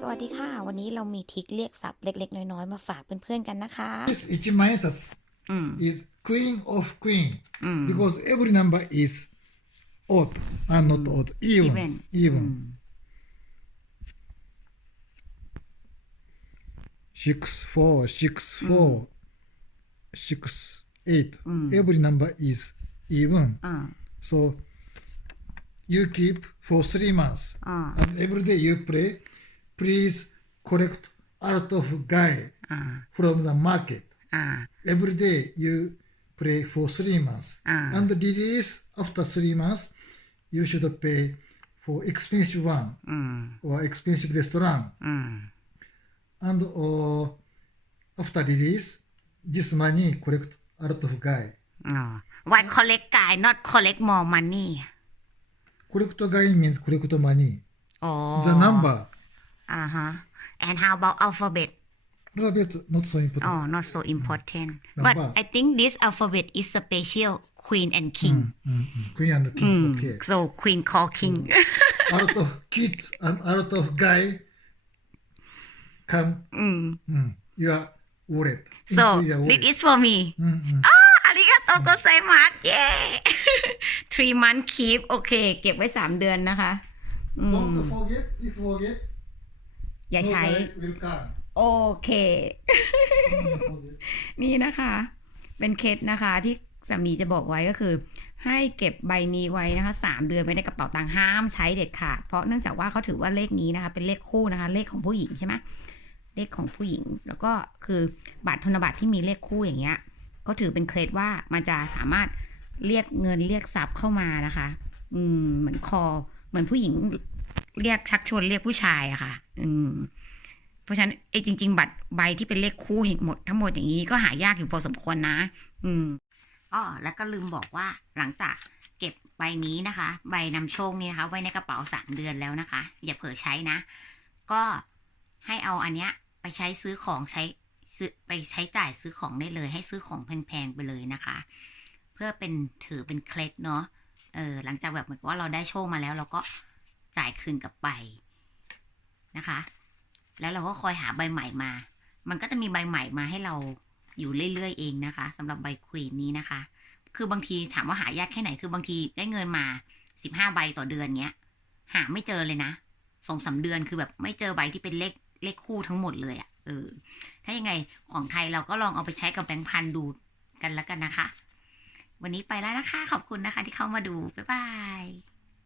สวัสดีค่ะ วันนี้เรามีทริคเรียกศัพท์เล็ก ๆ น้อย ๆ มาฝากเพื่อนๆกันนะคะ This ichimaesatsu is queen of queen because every number is odd and not odd, even. Even. even. Six, four, six, four, six, eight. Every number is even. So you keep for three months. And every day you play. please collect a lot of guy uh. from the market. Uh. Every day you play for three months. Uh. And release after three months, you should pay for expensive one hmm. or expensive restaurant. Hmm. And uh, after release, this money collect a lot of guy. Why collect guy, not collect more money? Collect guy means collect money. Oh. The number. อ่าฮะ and how about alphabet Alphabet not so important. oh not so important but Number. I think this alphabet is special queen and king Mm, mm. Queen and king. Okay. so queen call king out of kids and out of guy come mm, your wallet. so into your wallet. this is for me อ๋ออาริกาโตโกไซมัสเย้ three month keep โอเค เก็บไว้สามเดือนนะคะ Don't forget, if forget, อย่า no ใช้ guy will come. โอเค นี่นะคะ เป็นเคสนะคะที่สามีจะบอกไว้ก็คือ ให้เก็บใบนี้ไว้นะคะสามเดือนไว้ในกระเป๋าตังค์ห้ามใช้เด็ดขาด เพราะเนื่องจากว่าเขาถือว่าเลขนี้นะคะ เป็นเลขคู่นะคะ เลขของผู้หญิงใช่ไหมเลขของผู้หญิง แล้วก็คือบัตรธนบัตรที่มีเลขคู่อย่างเงี้ยก็ถือเป็นเคล็ดว่ามันจะสามารถเรียกเงินเรียกทรัพย์เข้ามานะคะ อืมเหมือนคอเหมือนผู้หญิง เรียกชักชวนเรียกผู้ชายอะค่ะ อืม เพราะฉะนั้นไอ้จริง ๆ บัตรใบที่เป็นเลขคู่หมดทั้งหมดอย่างนี้ก็หายากอยู่พอสมควรนะ อืมอ๋อแล้วก็ลืมบอกว่าหลังจากเก็บใบนี้นะคะ ใบนำโชคนี้นะคะ ไว้ในกระเป๋าสามเดือนแล้วนะคะ อย่าเผลอใช้นะ ก็ให้เอาอันเนี้ย ไปใช้ซื้อของใช้ซื้อไปใช้จ่ายซื้อของได้เลย ให้ซื้อของแพงๆไปเลยนะคะ เพื่อเป็นถือเป็นเคล็ดเนาะเออหลังจากแบบเหมือนกับว่าเราได้โชคมาแล้วเราก็ จ่ายคืนกลับไปนะคะ แล้วเราก็คอยหาใบใหม่มา มันก็จะมีใบใหม่มาให้เราอยู่เรื่อยๆเองนะคะสำหรับใบควีนนี้นะคะ คือบางทีถามว่าหายากแค่ไหนคือบางทีได้เงินมาสิบห้าใบต่อเดือนเนี้ย หาไม่เจอเลยนะสองสาเดือนคือแบบไม่เจอใบที่เป็นเลขเลขคู่ทั้งหมดเลยอะ่ะเออถ้ายังไงของไทยเราก็ลองเอาไปใช้กับแบงค์พันดูกันแล้วกันนะคะ วันนี้ไปแล้วนะคะ ขอบคุณนะคะที่เข้ามาดู บ๊ายบาย